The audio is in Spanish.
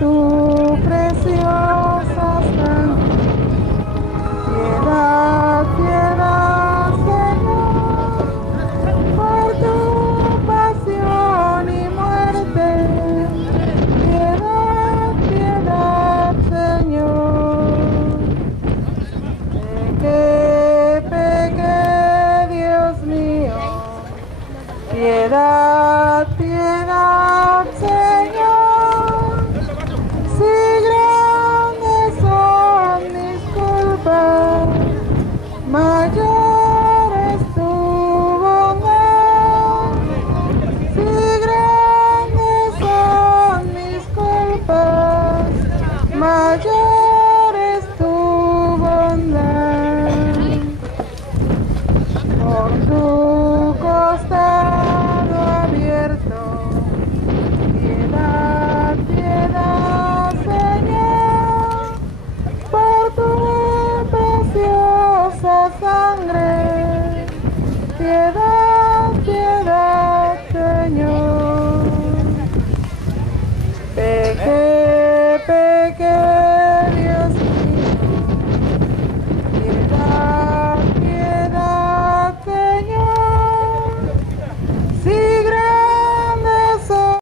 tu preciosa sangre. Piedad, piedad, Señor, por tu pasión y muerte. Piedad, piedad, Señor. Pequé, Dios mío. Piedad, piedad, Señor. Si grandes son mis culpas, mayor es tu bondad. Si grandes son mis culpas, mayor es tu bondad. Por tu costado abierto, piedad, piedad, Señor, por tu preciosa sangre, piedad.